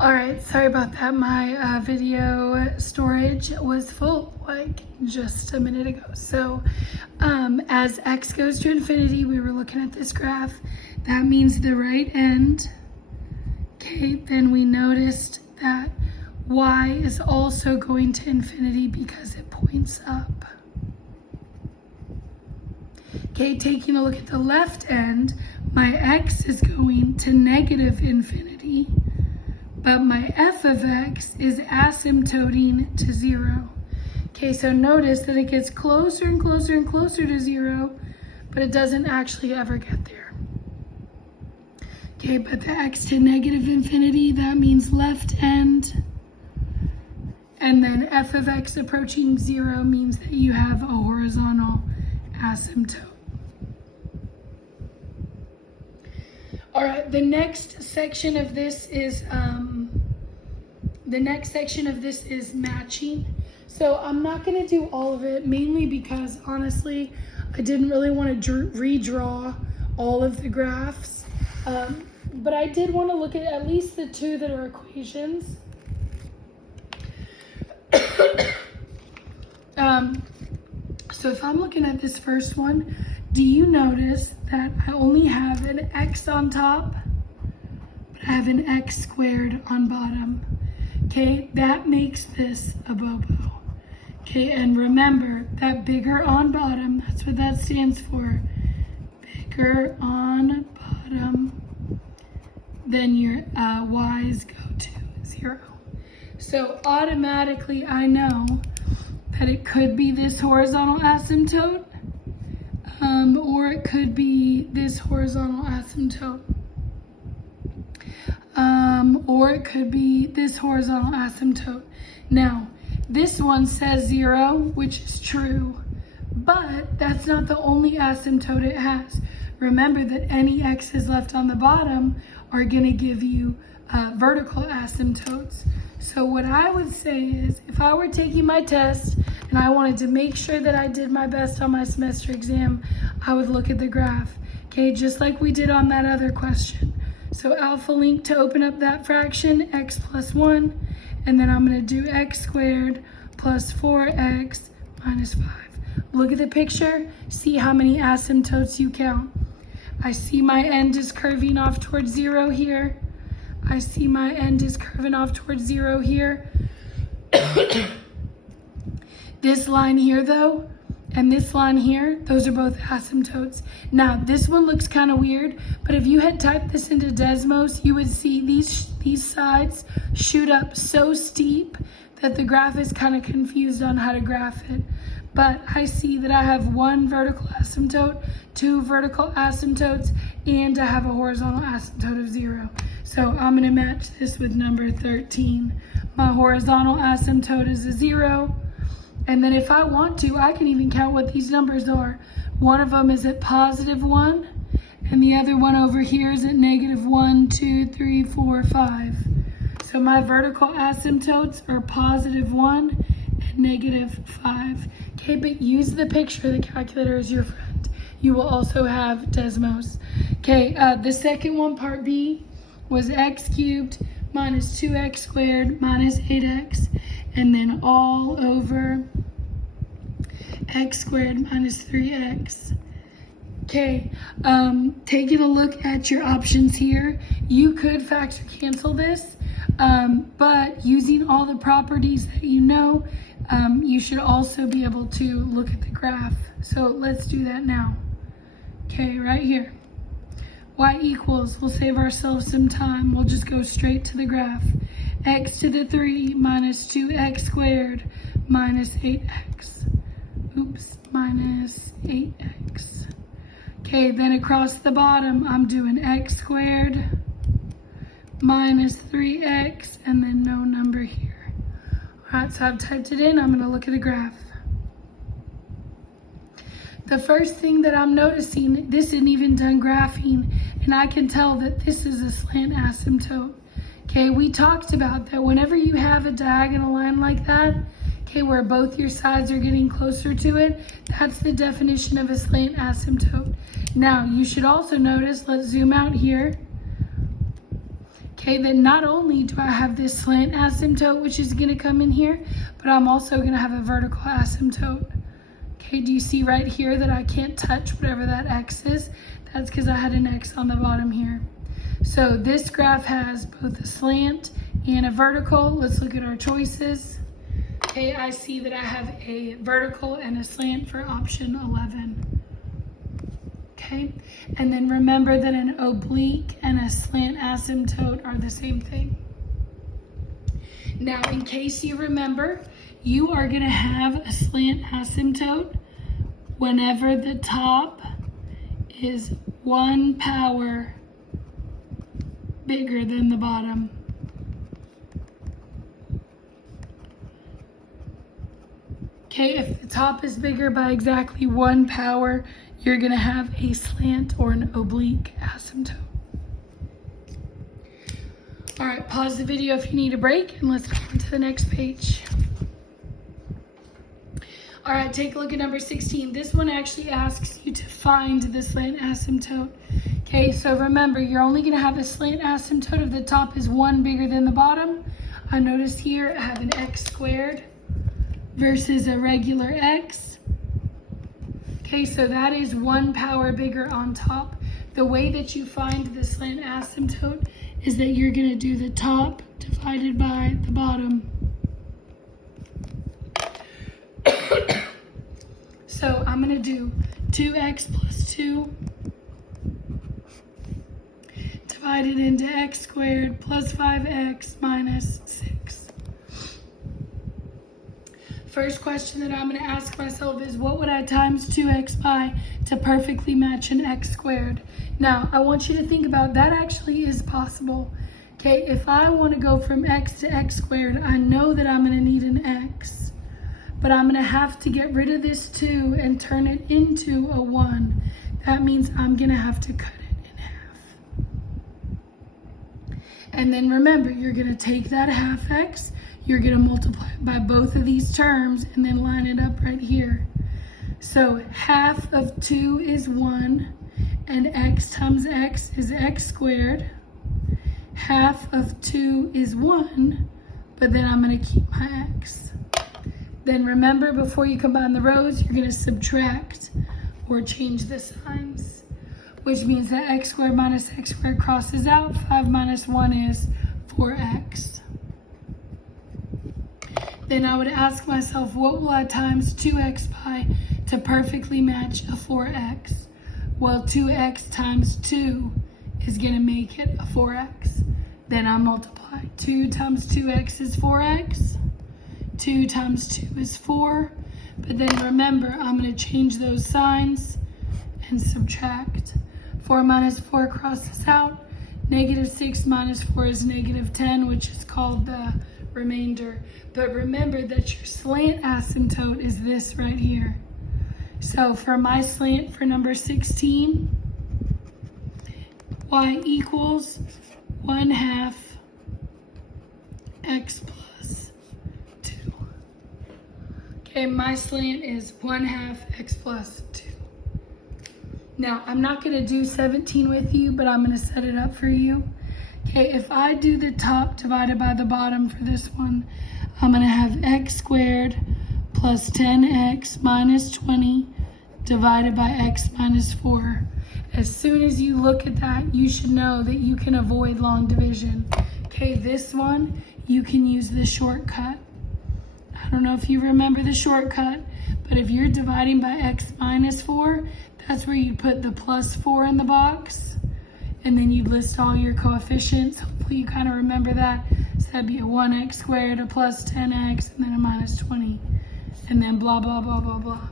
All right, sorry about that. My video storage was full like just a minute ago. So as x goes to infinity, we were looking at this graph. That means the right end. Okay, then we noticed that y is also going to infinity because it points up. Okay, taking a look at the left end, my x is going to negative infinity, but my f of x is asymptoting to 0. Okay, so notice that it gets closer and closer and closer to 0, but it doesn't actually ever get there. Okay, but the x to negative infinity, that means left end. And then f of x approaching 0 means that you have a horizontal asymptote. All right, the next section of this is matching. So I'm not going to do all of it, mainly because honestly, I didn't really want to redraw all of the graphs, but I did want to look at least the two that are equations. So if I'm looking at this first one, do you notice that I only have an x on top, but I have an x squared on bottom? Okay, that makes this a bobo. Okay, and remember that bigger on bottom, that's what that stands for. Bigger on bottom, then your y's go to 0. So automatically I know that it could be this horizontal asymptote, or it could be this horizontal asymptote, or it could be this horizontal asymptote. Now, this one says 0, which is true, but that's not the only asymptote it has. Remember that any x's left on the bottom are going to give you vertical asymptotes. So what I would say is, if I were taking my test and I wanted to make sure that I did my best on my semester exam, I would look at the graph, okay, just like we did on that other question. So alpha link to open up that fraction, x plus 1, and then I'm going to do x squared plus 4x minus 5. Look at the picture, see how many asymptotes you count. I see my end is curving off towards 0 here. I see my end is curving off towards 0 here. This line here though, and this line here, those are both asymptotes. Now this one looks kind of weird, but if you had typed this into Desmos, you would see these sides shoot up so steep that the graph is kind of confused on how to graph it. But I see that I have one vertical asymptote, two vertical asymptotes, and I have a horizontal asymptote of 0. So I'm going to match this with number 13. My horizontal asymptote is a 0. And then if I want to, I can even count what these numbers are. One of them is at positive 1, and the other one over here is at negative 1, 2, 3, 4, 5. So my vertical asymptotes are positive 1 and negative 5. Okay, but use the picture. The calculator is your friend. You will also have Desmos. Okay, the second one, part B, was x cubed minus 2x squared minus 8x, and then all over x squared minus 3x. Okay, taking a look at your options here, you could factor cancel this, but using all the properties that you know, you should also be able to look at the graph. So let's do that now. Okay, right here. Y equals, we'll save ourselves some time. We'll just go straight to the graph. X to the 3 minus 2x squared minus 8x. Oops, minus 8x. Okay, then across the bottom, I'm doing x squared minus 3x, and then no number here. All right, so I've typed it in. I'm going to look at the graph. The first thing that I'm noticing, this isn't even done graphing, and I can tell that this is a slant asymptote. Okay, we talked about that whenever you have a diagonal line like that, okay, where both your sides are getting closer to it, that's the definition of a slant asymptote. Now, you should also notice, let's zoom out here. Okay, then not only do I have this slant asymptote, which is gonna come in here, but I'm also gonna have a vertical asymptote. Okay, do you see right here that I can't touch whatever that X is? That's because I had an X on the bottom here. So this graph has both a slant and a vertical. Let's look at our choices. Okay, I see that I have a vertical and a slant for option 11. Okay, and then remember that an oblique and a slant asymptote are the same thing. Now, in case you remember, you are going to have a slant asymptote whenever the top is 1 power bigger than the bottom. Okay, if the top is bigger by exactly 1 power, you're going to have a slant or an oblique asymptote. All right, pause the video if you need a break, and let's go on to the next page. All right, take a look at number 16. This one actually asks you to find the slant asymptote. Okay, so remember, you're only going to have a slant asymptote if the top is 1 bigger than the bottom. I notice here I have an x squared versus a regular x. Okay, so that is 1 power bigger on top. The way that you find the slant asymptote is that you're going to do the top divided by the bottom. So I'm going to do 2x plus 2 divided into x squared plus 5x minus 6. First question that I'm going to ask myself is, what would I times 2x by to perfectly match an x squared? Now, I want you to think about that actually is possible. Okay, if I want to go from x to x squared, I know that I'm going to need an x. But I'm going to have to get rid of this 2 and turn it into a 1. That means I'm going to have to cut it in half. And then remember, you're going to take that half x, you're going to multiply it by both of these terms, and then line it up right here. So half of 2 is 1, and x times x is x squared. Half of 2 is 1, but then I'm going to keep my x. Then remember, before you combine the rows, you're going to subtract or change the signs, which means that x squared minus x squared crosses out. 5 minus 1 is 4x. Then I would ask myself, what will I times 2x by to perfectly match a 4x? Well, 2x times 2 is going to make it a 4x. Then I multiply. 2 times 2x is 4x. 2 times 2 is 4, but then remember, I'm going to change those signs and subtract. 4 minus 4 crosses out. Negative 6 minus 4 is negative 10, which is called the remainder. But remember that your slant asymptote is this right here. So for my slant for number 16, y equals 1/2 x plus 2. Okay, my slant is 1/2 x plus 2. Now, I'm not going to do 17 with you, but I'm going to set it up for you. Okay, if I do the top divided by the bottom for this one, I'm going to have x squared plus 10x minus 20 divided by x minus 4. As soon as you look at that, you should know that you can avoid long division. Okay, this one, you can use the shortcut. I don't know if you remember the shortcut, but if you're dividing by x minus 4, that's where you put the plus 4 in the box, and then you list all your coefficients. Hopefully you kind of remember that. So that'd be a 1x squared, a plus 10x, and then a minus 20, and then blah, blah, blah, blah, blah.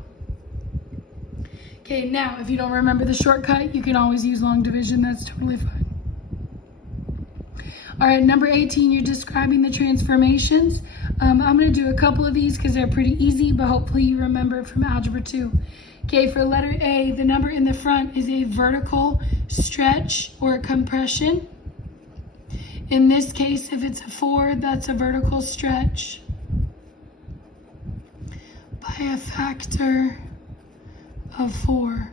Okay, now, if you don't remember the shortcut, you can always use long division. That's totally fine. All right, number 18, you're describing the transformations. I'm going to do a couple of these because they're pretty easy, but hopefully you remember from Algebra 2. Okay, for letter A, the number in the front is a vertical stretch or a compression. In this case, if it's a 4, that's a vertical stretch by a factor of 4.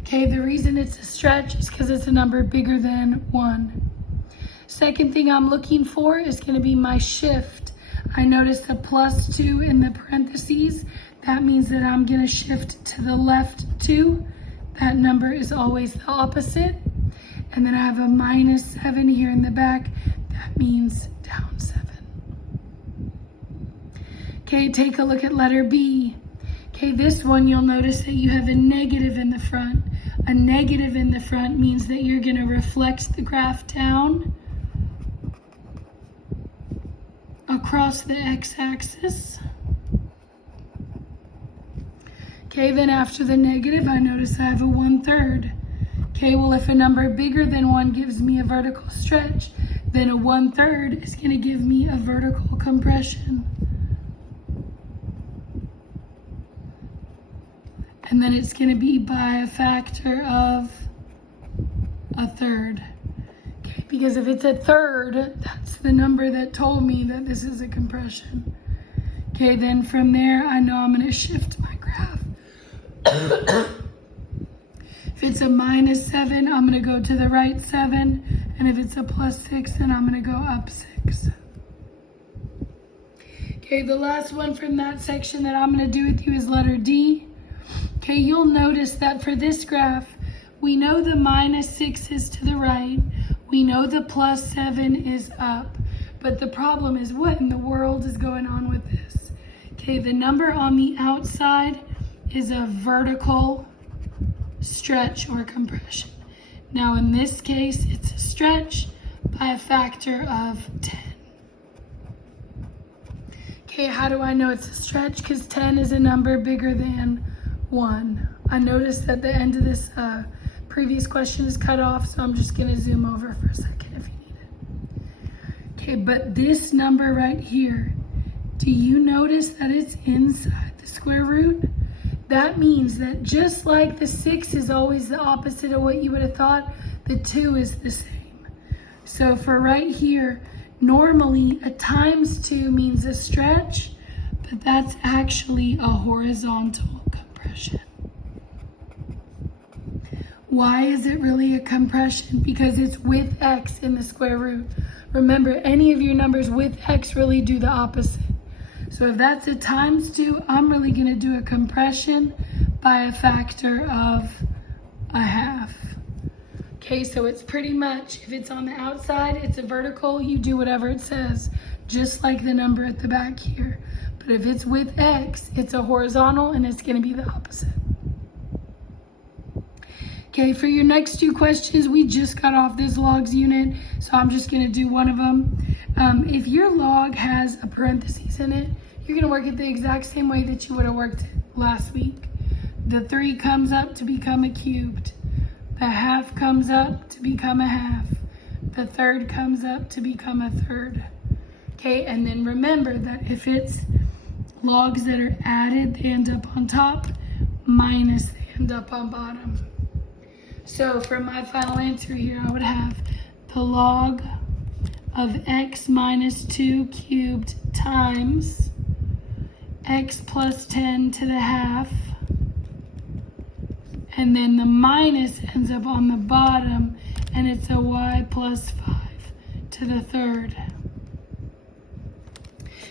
Okay, the reason it's a stretch is because it's a number bigger than 1. Second thing I'm looking for is going to be my shift. I notice the +2 in the parentheses. That means that I'm going to shift to the left 2. That number is always the opposite. And then I have a -7 here in the back. That means down 7. Okay, take a look at letter B. Okay, this one you'll notice that you have a negative in the front. A negative in the front means that you're going to reflect the graph down across the x-axis. Okay, then after the negative, I notice I have a 1/3. Okay, well, if a number bigger than 1 gives me a vertical stretch, then a 1/3 is going to give me a vertical compression. And then it's going to be by a factor of 1/3. Okay, because if it's 1/3, that's the number that told me that this is a compression. Okay, then from there, I know I'm going to shift my graph. If it's a -7, I'm going to go to the right 7. And if it's a +6, then I'm going to go up 6. Okay, the last one from that section that I'm going to do with you is letter D. Okay, you'll notice that for this graph, we know the -6 is to the right. We know the +7 is up. But the problem is, what in the world is going on with this? Okay, the number on the outside is a vertical stretch or compression. Now in this case, it's a stretch by a factor of 10. Okay, how do I know it's a stretch? Because 10 is a number bigger than 1. I noticed that the end of this previous question is cut off, so I'm just going to zoom over for a second if you need it. Okay, but this number right here, do you notice that it's inside the square root? That means that just like the 6 is always the opposite of what you would have thought, the 2 is the same. So for right here, normally a ×2 means a stretch, but that's actually a horizontal compression. Why is it really a compression? Because it's with x in the square root. Remember, any of your numbers with x really do the opposite. So if that's a ×2, I'm really going to do a compression by a factor of 1/2. Okay, so it's pretty much, if it's on the outside, it's a vertical, you do whatever it says, just like the number at the back here. But if it's with x, it's a horizontal and it's going to be the opposite. Okay, for your next 2 questions, we just got off this logs unit, so I'm just going to do one of them. If your log has a parentheses in it, you're going to work it the exact same way that you would have worked it last week. The 3 comes up to become a cubed. The 1/2 comes up to become a 1/2. The 1/3 comes up to become a 1/3. Okay, and then remember that if it's logs that are added, they end up on top, minus, they end up on bottom. So for my final answer here, I would have the log of x minus 2 cubed times x plus 10 to the 1/2. And then the minus ends up on the bottom, and it's a y plus 5 to the 3rd.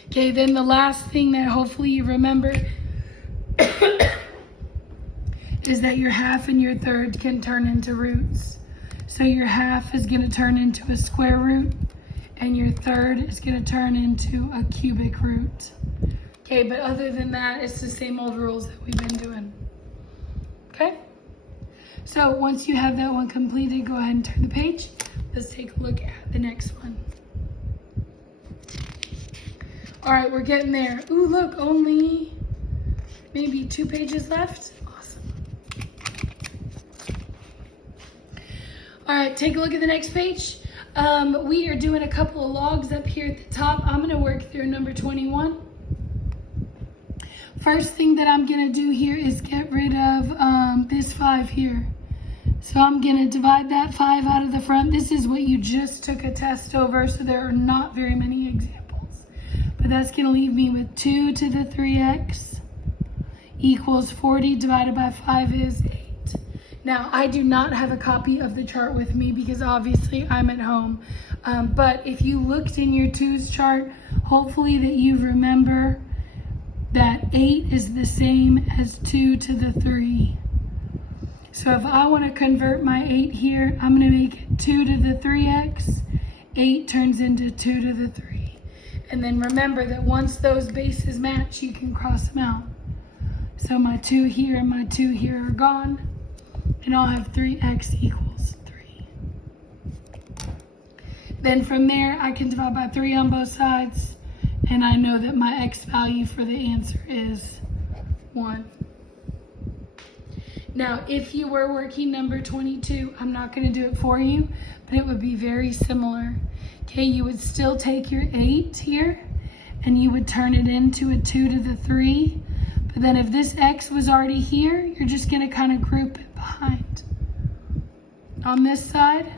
Okay, then the last thing that hopefully you remember is that your 1/2 and your 1/3 can turn into roots. So your 1/2 is going to turn into a square root, and your 1/3 is going to turn into a cubic root. Okay, but other than that, it's the same old rules that we've been doing. Okay? So once you have that one completed, go ahead and turn the page. Let's take a look at the next one. All right, we're getting there. Ooh, look, only maybe 2 pages left. Awesome. All right, take a look at the next page. We are doing a couple of logs up here at the top. I'm going to work through number 21. First thing that I'm going to do here is get rid of this 5 here. So I'm going to divide that 5 out of the front. This is what you just took a test over, so there are not very many examples. But that's going to leave me with 2 to the 3x equals 40 divided by 5 is 8. Now, I do not have a copy of the chart with me because obviously I'm at home. But if you looked in your 2's chart, hopefully that you remember that 8 is the same as 2 to the 3. So if I want to convert my 8 here, I'm going to make it 2 to the 3x. 8 turns into 2 to the 3. And then remember that once those bases match, you can cross them out. So my 2 here and my 2 here are gone. And I'll have 3x equals 3. Then from there, I can divide by 3 on both sides. And I know that my x value for the answer is 1. Now, if you were working number 22, I'm not going to do it for you, but it would be very similar. Okay, you would still take your 8 here, and you would turn it into a 2 to the 3. But then if this x was already here, you're just going to kind of group it behind. On this side,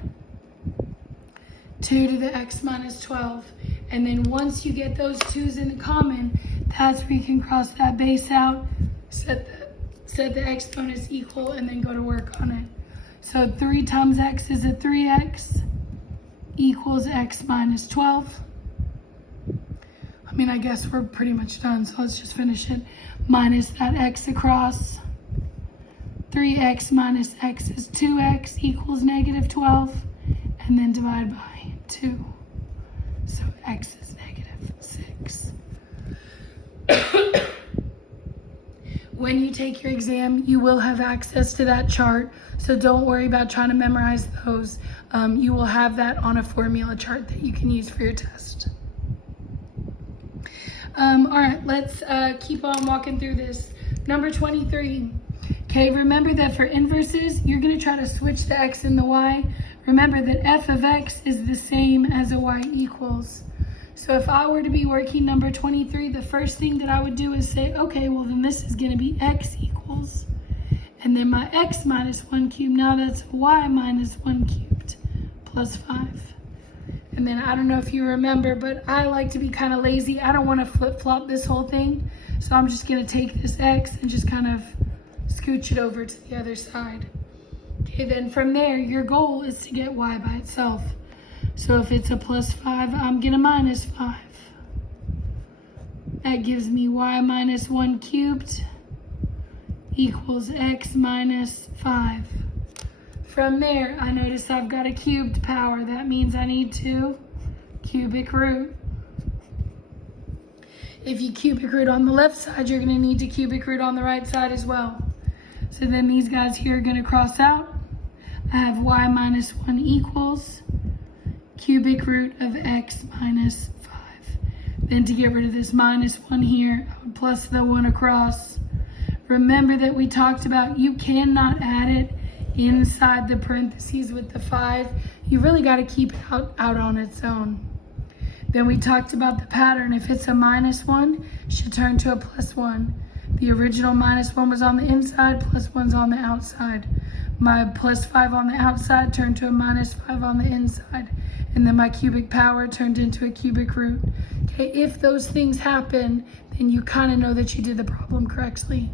2 to the x minus 12. And then once you get those 2's in common, that's where you can cross that base out, set the exponents equal, and then go to work on it. So 3 times x is a 3x equals x minus 12. I mean, I guess we're pretty much done, so let's just finish it. Minus that x across. 3x minus x is 2x equals negative 12. And then divide by 2. So x is negative 6. When you take your exam, you will have access to that chart, so don't worry about trying to memorize those. You will have that on a formula chart that you can use for your test. All right, let's keep on walking through this. Number 23. Okay, remember that for inverses, you're going to try to switch the x and the y. Remember that f of x is the same as a y equals. So if I were to be working number 23, the first thing that I would do is say, okay, well then this is going to be x equals. And then my x minus 1 cubed, now that's y minus 1 cubed plus 5. And then I don't know if you remember, but I like to be kind of lazy. I don't want to flip-flop this whole thing. So I'm just going to take this x and just kind of scooch it over to the other side. Okay, then from there, your goal is to get y by itself. So if it's a plus 5, I'm going to minus 5. That gives me y minus 1 cubed equals x minus 5. From there, I notice I've got a cubed power. That means I need to cubic root. If you cubic root on the left side, you're going to need to cubic root on the right side as well. So then these guys here are going to cross out. I have y minus 1 equals cubic root of x minus 5. Then to get rid of this minus 1 here, I would plus the 1 across. Remember that we talked about you cannot add it inside the parentheses with the 5. You really got to keep it out on its own. Then we talked about the pattern. If it's a minus 1, it should turn to a plus 1. The original minus 1 was on the inside, plus 1's on the outside. My plus 5 on the outside turned to a minus 5 on the inside. And then my cubic power turned into a cubic root. Okay, if those things happen, then you kind of know that you did the problem correctly.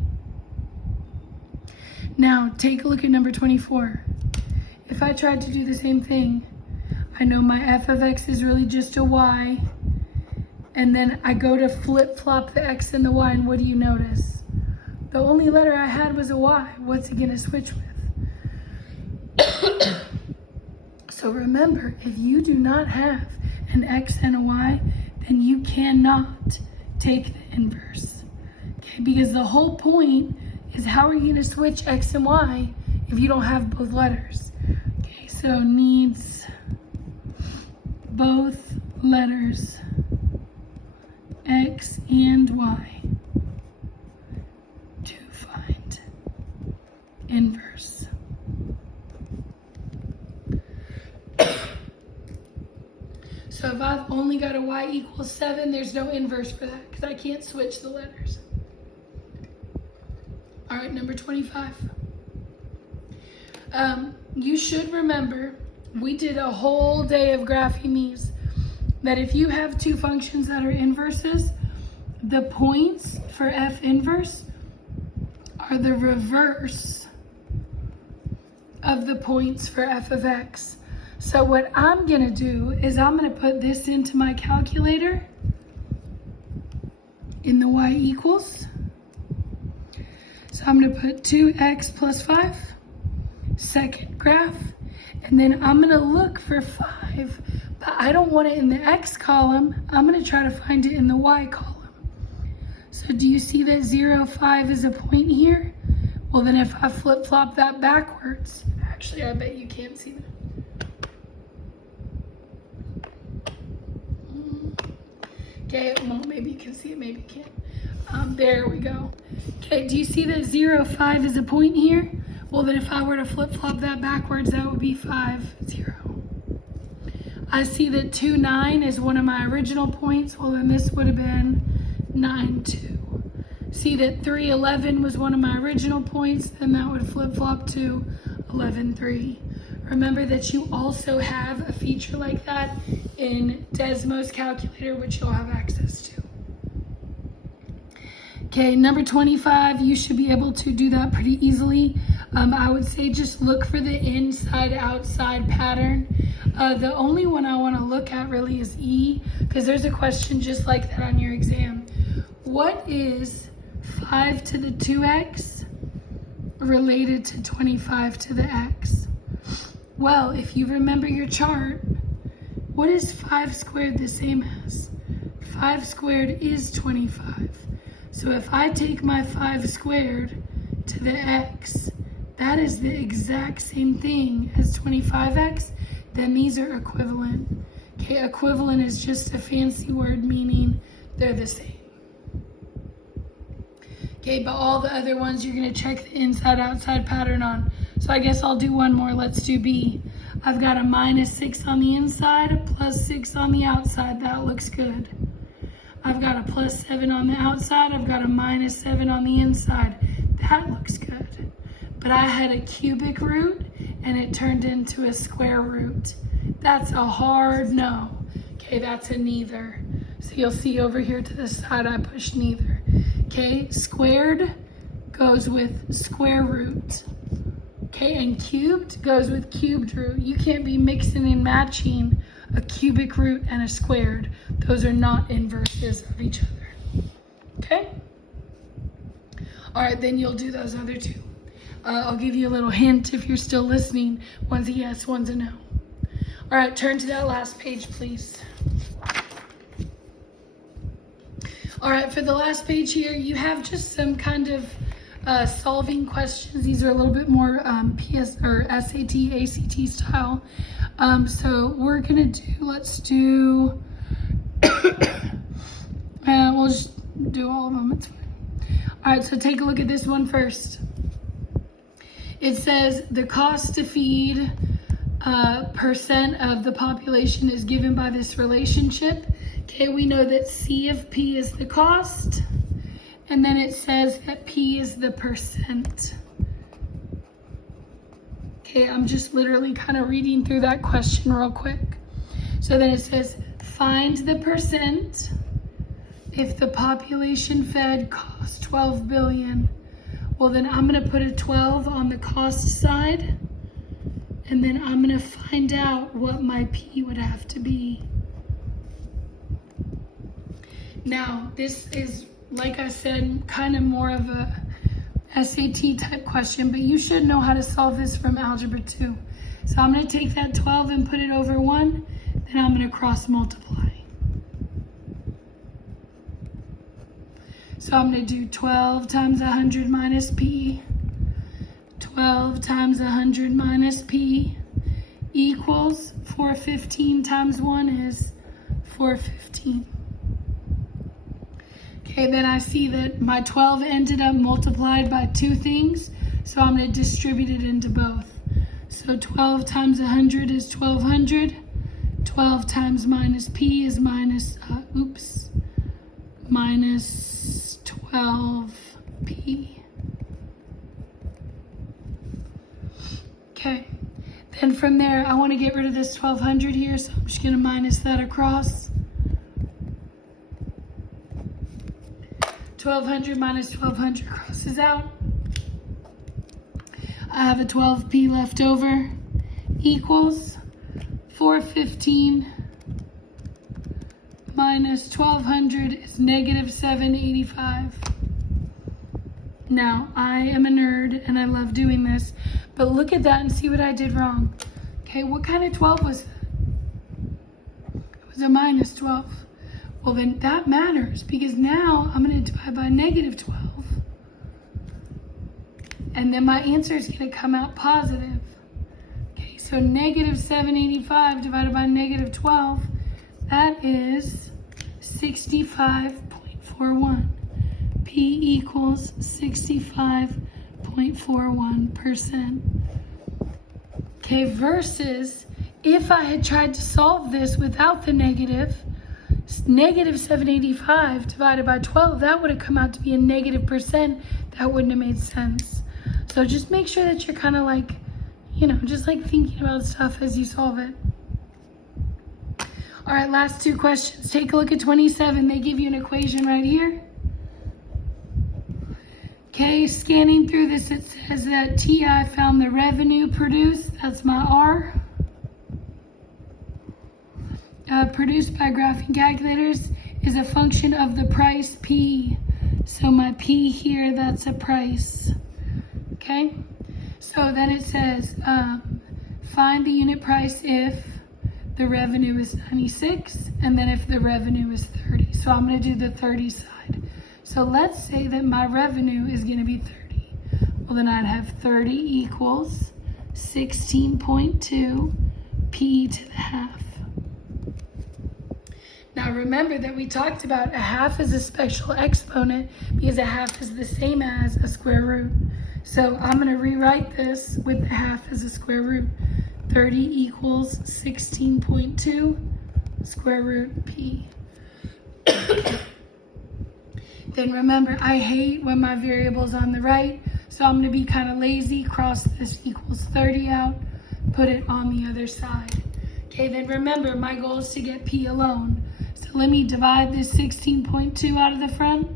Now, take a look at number 24. If I tried to do the same thing, I know my f of x is really just a y. And then I go to flip-flop the x and the y, and what do you notice? The only letter I had was a y. What's it going to switch with? So remember, if you do not have an x and a y, then you cannot take the inverse. Okay, because the whole point is how are you going to switch x and y if you don't have both letters? Okay, so needs both letters, x and y, to find inverse. So if I've only got a y equals 7, there's no inverse for that because I can't switch the letters. All right, number 25. You should remember, we did a whole day of graphing these, that if you have two functions that are inverses, the points for f inverse are the reverse of the points for f of x. So what I'm gonna do is I'm gonna put this into my calculator in the y equals. So I'm gonna put 2x plus 5, second graph, and then I'm gonna look for 5, but I don't want it in the x column. I'm gonna try to find it in the y column. So do you see that 0, 5 is a point here? Well, then if I flip-flop that backwards, actually, I bet you can't see that. Okay, well, maybe you can see it, maybe you can't. There we go. Okay, do you see that 0, 5 is a point here? Well, then if I were to flip-flop that backwards, that would be 5, 0. I see that 2, 9 is one of my original points. Well, then this would have been 9, 2. See that 3, 11 was one of my original points, then that would flip-flop to 11, 3. Remember that you also have a feature like that in Desmos calculator, which you'll have access to. Okay, number 25, you should be able to do that pretty easily. I would say just look for the inside-outside pattern. The only one I want to look at really is E, because there's a question just like that on your exam. What is 5 to the 2x related to 25 to the x? Well, if you remember your chart, what is 5 squared the same as? 5 squared is 25. So if I take my 5 squared to the x, that is the exact same thing as 25x, then these are equivalent. Okay, equivalent is just a fancy word meaning they're the same. Okay, but all the other ones you're gonna check the inside-outside pattern on. So I guess I'll do one more. Let's do B. I've got a minus 6 on the inside, a plus 6 on the outside. That looks good. I've got a plus 7 on the outside. I've got a minus 7 on the inside. That looks good. But I had a cubic root and it turned into a square root. That's a hard no. Okay, that's a neither. So you'll see over here to the side I pushed neither. Okay, squared goes with square root. Okay, and cubed goes with cubed root. You can't be mixing and matching a cubic root and a squared. Those are not inverses of each other. Okay? All right, then you'll do those other two. I'll give you a little hint if you're still listening. One's a yes, one's a no. All right, turn to that last page, please. All right, for the last page here, you have just some kind of solving questions. These are a little bit more PS or SAT, ACT style. So we're gonna let's do, we'll just do all of them, it's fine. All right, so take a look at this one first. It says the cost to feed percent of the population is given by this relationship. Okay, we know that C of P is the cost, and then it says that P is the percent. Okay, I'm just literally kind of reading through that question real quick. So then it says, find the percent if the population fed costs 12 billion. Well, then I'm gonna put a 12 on the cost side, and then I'm gonna find out what my P would have to be. Now, this is, like I said, kind of more of a SAT type question, but you should know how to solve this from Algebra 2. So I'm going to take that 12 and put it over 1, then I'm going to cross multiply. So I'm going to do 12 times 100 minus P, 12 times 100 minus P equals 415 times 1 is 415. Okay, then I see that my 12 ended up multiplied by two things, so I'm going to distribute it into both. So 12 times 100 is 1200. 12 times minus P is minus 12P. Okay, then from there, I want to get rid of this 1200 here, so I'm just going to minus that across. 1200 minus 1200 crosses out. I have a 12p left over, equals 415 minus 1200 is negative 785. Now, I am a nerd and I love doing this, but look at that and see what I did wrong. Okay, what kind of 12 was that? It was a minus 12. Well, then that matters because now I'm going to divide by negative 12. And then my answer is going to come out positive. Okay, so negative 785 divided by negative 12, that is 65.41. P equals 65.41%. Okay, versus if I had tried to solve this without the negative 785 divided by 12, that would have come out to be a negative percent. That wouldn't have made sense. So just make sure that you're kind of like, just like thinking about stuff as you solve it. All right, last two questions. Take a look at 27. They give you an equation right here. Okay, scanning through this, it says that TI found the revenue produced, that's my R, produced by graphing calculators is a function of the price P. So my P here, that's a price. Okay, so then it says find the unit price if the revenue is 96 and then if the revenue is 30. So I'm going to do the 30 side. So let's say that my revenue is going to be 30. Well, then I'd have 30 equals 16.2 P to the half. Now remember that we talked about a half is a special exponent because a half is the same as a square root. So I'm going to rewrite this with the half as a square root. 30 equals 16.2 square root P. Then remember, I hate when my variable's on the right, so I'm going to be kind of lazy, cross this equals 30 out, put it on the other side. Okay, then remember, my goal is to get P alone. So let me divide this 16.2 out of the front.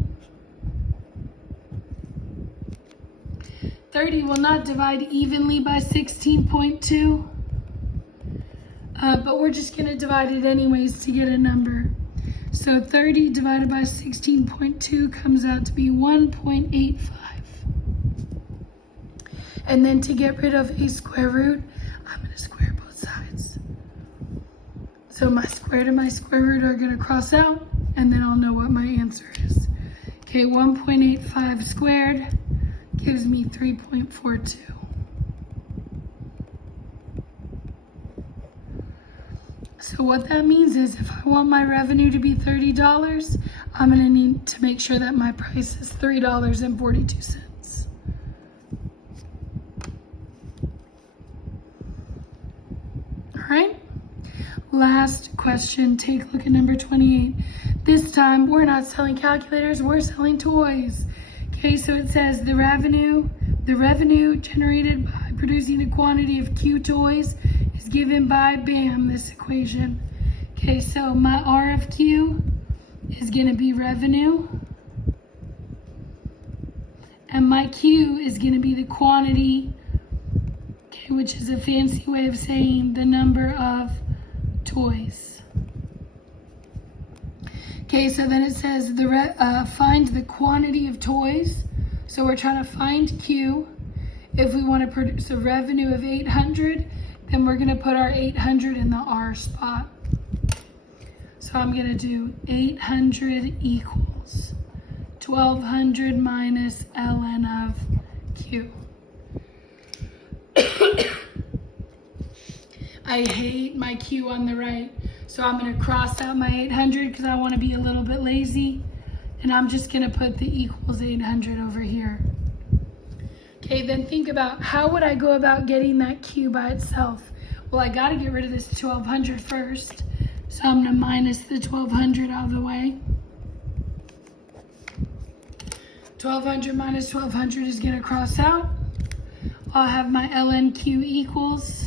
30 will not divide evenly by 16.2, but we're just going to divide it anyways to get a number. So 30 divided by 16.2 comes out to be 1.85. And then to get rid of a square root, I'm going to square both sides. So my squared and my square root are going to cross out, and then I'll know what my answer is. Okay, 1.85 squared gives me 3.42. So what that means is if I want my revenue to be $30, I'm going to need to make sure that my price is $3.42. All right. Last question. Take a look at number 28. This time we're not selling calculators, we're selling toys. Okay, so it says the revenue generated by producing a quantity of Q toys is given by, bam, this equation. Okay, so my R of Q is going to be revenue, and my Q is going to be the quantity, okay, which is a fancy way of saying the number of toys. Okay, so then it says find the quantity of toys. So we're trying to find Q. If we want to produce a revenue of 800, then we're going to put our 800 in the R spot. So I'm going to do 800 equals 1200 minus ln of Q. I hate my Q on the right, so I'm going to cross out my 800 because I want to be a little bit lazy, and I'm just going to put the equals 800 over here. Okay, then think about how would I go about getting that Q by itself? Well, I got to get rid of this 1200 first, so I'm going to minus the 1200 out of the way. 1200 minus 1200 is going to cross out. I'll have my ln Q equals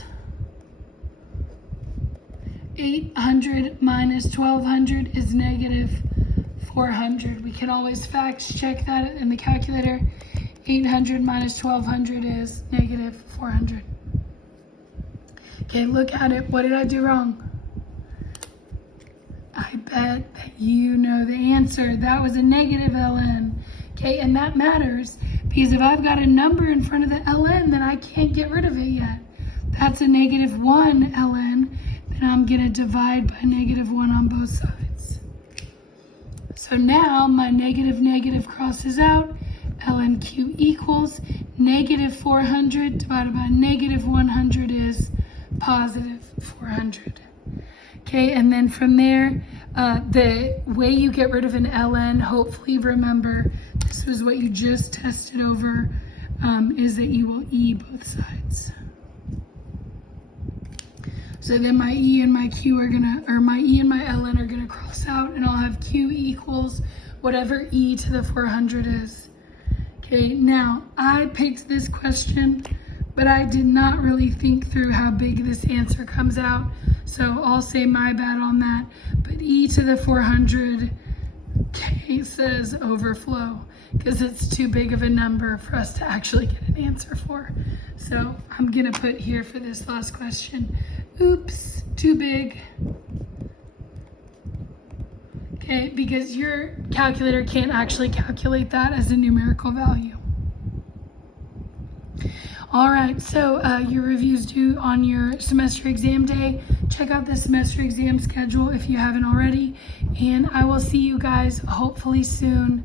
800 minus 1200 is negative 400. We can always fact check that in the calculator. 800 minus 1200 is negative 400. Okay, look at it. What did I do wrong? I bet that you know the answer. That was a negative ln. Okay, and that matters because if I've got a number in front of the ln, then I can't get rid of it yet. That's a negative 1 ln. Then I'm going to divide by negative 1 on both sides. So now my negative crosses out. ln q equals negative 400 divided by negative 100 is positive 400. Okay, and then from there, the way you get rid of an ln, hopefully remember, this was what you just tested over, is that you will e both sides. So then my e and my q are gonna, or my e and my ln are gonna cross out, and I'll have q equals whatever e to the 400 is. Okay, now I picked this question, but I did not really think through how big this answer comes out. So I'll say my bad on that. But e to the 400 k says overflow because it's too big of a number for us to actually get an answer for. So I'm gonna put here for this last question, oops, too big. Okay, because your calculator can't actually calculate that as a numerical value. All right, so your review's due on your semester exam day. Check out the semester exam schedule if you haven't already, and I will see you guys hopefully soon,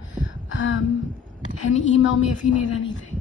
and email me if you need anything.